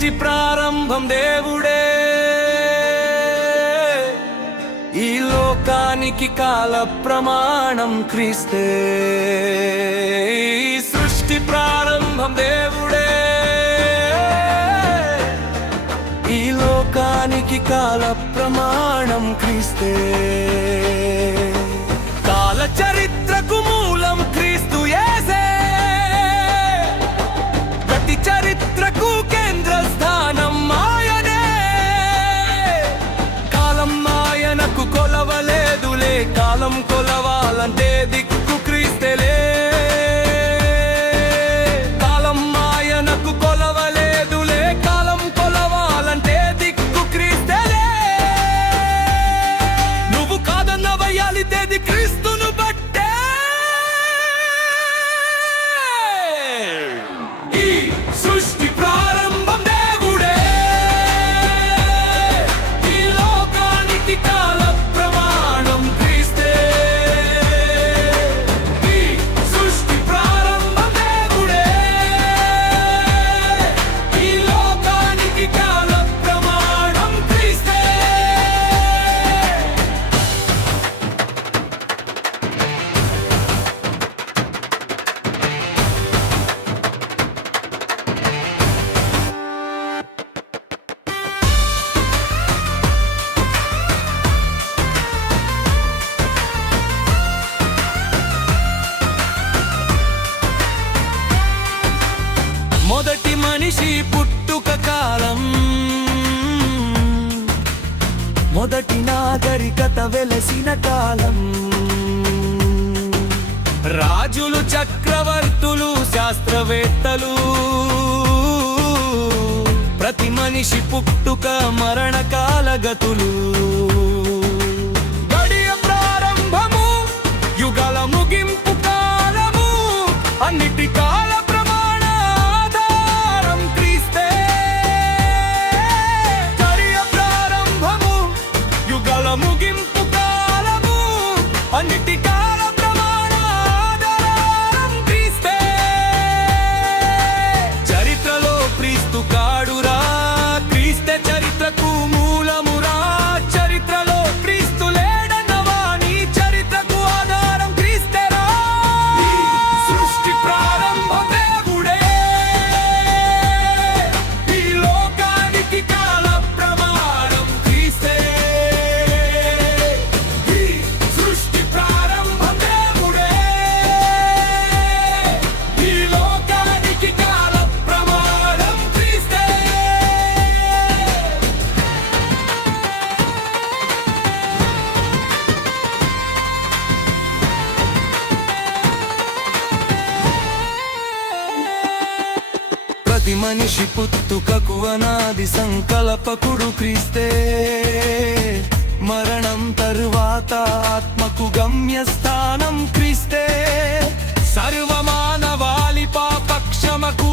సృష్టి ప్రారంభం దేవుడే, ఈ లోకానికి కాల ప్రమాణం క్రీస్తే. ఈ సృష్టి ప్రారంభం దేవుడే, ఈ లోకానికి కాల ప్రమాణం క్రీస్తే. కాల చరిత్రకు మూలం క్రీస్తు యేసే, ప్రతి చరిత్రకు కేంద్ర స్థానం ఆయనే. కాలం ఆయనకు కొలవలేదులే, కాలం కొలవాలంటే దిక్కు క్రీస్తేలే. కాలం ఆయనకు కొలవలేదులే, కాలం కొలవాలంటే దిక్కు క్రీస్తేలే. నువ్వు కాదన్న వయ్యాలితేది క్రీస్తును బట్టే. ఈ సృష్టి ప్రారంభం దేవుడే, ఈ లోకానికి కాల ప్రమాణం క్రీస్తే. ఈ సృష్టి ప్రారంభం దేవుడే, ఈ లోకానికి కాల ప్రమాణం క్రీస్తే. మొదటి మనిషి పుట్టుక కాలం, మొదటి నాగరికత వెలసిన కాలం. రాజులు, చక్రవర్తులు, శాస్త్రవేత్తలు, ప్రతి మనిషి పుట్టుక మరణకాల గతులు. గడియ ప్రారంభము, యుగాల ముగింపు కాలము, అన్నిటి కాల ముగింపు కాలము, అన్నిటి కాల ప్రమాణాధారం క్రీస్తే. చరిత్రలో క్రీస్తు కాడురా, క్రీస్తే చరిత్రకు మూలమురా. చరిత్రలో క్రీస్తు లేడన్నవా, నీ చరిత్రకు ఆధారం క్రీస్తేరా. సృష్టి ప్రారంభం దేవుడే, ఈ లోకానికి కాల ప్రమాణం క్రీస్తే. ప్రతి మనిషి పుట్టుకకు అనాది సంకల్పకుడు క్రీస్తే. మరణం తరువాత ఆత్మకు గమ్యస్థానం క్రీస్తే. సర్వమానవాళి పాప క్షమకు